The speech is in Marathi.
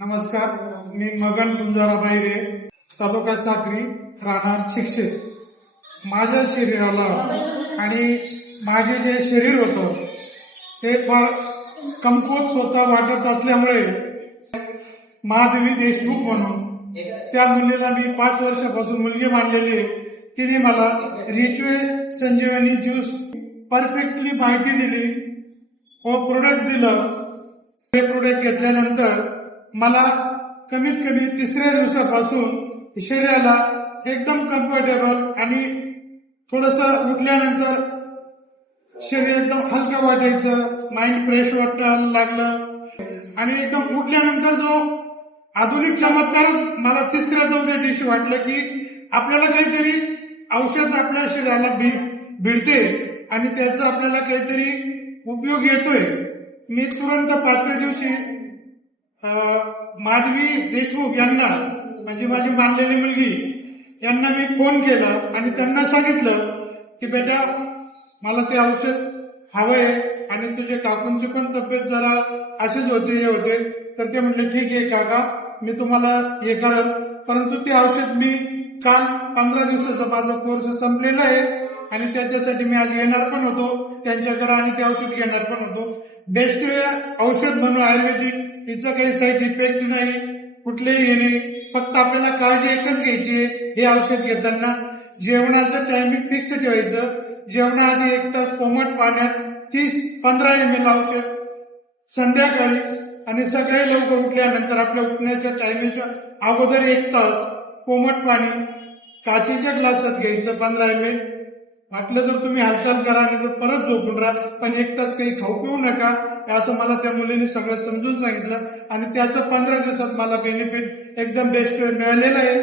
नमस्कार, मी मगन गुंजारा बाहिरे, तालुका साक्री, राहणार शिक्षे. माझ्या शरीराला आणि माझे जे शरीर होतं ते फार कमकुवत स्वतः वाटत असल्यामुळे महादेवी देशमुख म्हणून त्या मुलीला मी 5 वर्षापासून मुलगी मानलेली आहे. तिने मला रिचवे संजीवनी ज्यूस परफेक्टली माहिती दिली व प्रोडक्ट दिलं. हे प्रोडक्ट घेतल्यानंतर मला कमीत कमी 3ऱ्या दिवसापासून शरीराला एकदम कम्फर्टेबल आणि थोडंसं उठल्यानंतर शरीर एकदम हलकं वाटायचं, माइंड फ्रेश वाटायला लागलं आणि एकदम उठल्यानंतर जो आधुनिक चमत्कार मला 3ऱ्या-4थ्या दिवशी वाटलं की आपल्याला काहीतरी औषध आपल्या शरीराला भिडते आणि त्याचा आपल्याला काहीतरी उपयोग येतोय. मी तुरंत 5व्या दिवशी माधवी देशमुख यांना, म्हणजे माझी मानलेली मुलगी यांना मी फोन केला आणि त्यांना सांगितलं की बेटा मला ते औषध हवंय आणि तुझे काकूंची पण तब्येत जरा अशीच होते हे होते. तर ते म्हटले ठीक आहे काका, मी तुम्हाला हे करेल, परंतु ते औषध मी काल 15 दिवसाचा माझा कोर्स संपलेला आहे आणि त्याच्यासाठी मी आज येणार पण होतो त्यांच्याकडे आणि ते औषध घेणार पण होतो. बेस्ट औषध म्हणून आयुर्वेदिक, तिचं काही साईड इफेक्ट नाही, कुठलेही हे नाही. फक्त आपल्याला काळजी एकच घ्यायची आहे, हे औषध घेताना जेवणाचं टायमिंग फिक्स ठेवायचं. जेवणाआधी 1 तास कोमट पाण्यात 30-15 ml औषध संध्याकाळी आणि सकाळी लवकर उठल्यानंतर आपल्या उठण्याच्या टायमिंगच्या अगोदर 1 तास कोमट पाणी काचेच्या ग्लासात घ्यायचं 15 ml. वाटलं तर तुम्ही हालचाल करा नाही तर परत झोपून राहा, पण 1 तास काही खाऊ पिऊ नका, असं मला त्या मुलीने सगळं समजून सांगितलं आणि त्याचं 15 दिवसात मला बेनिफिट एकदम बेस्ट मिळालेलं आहे.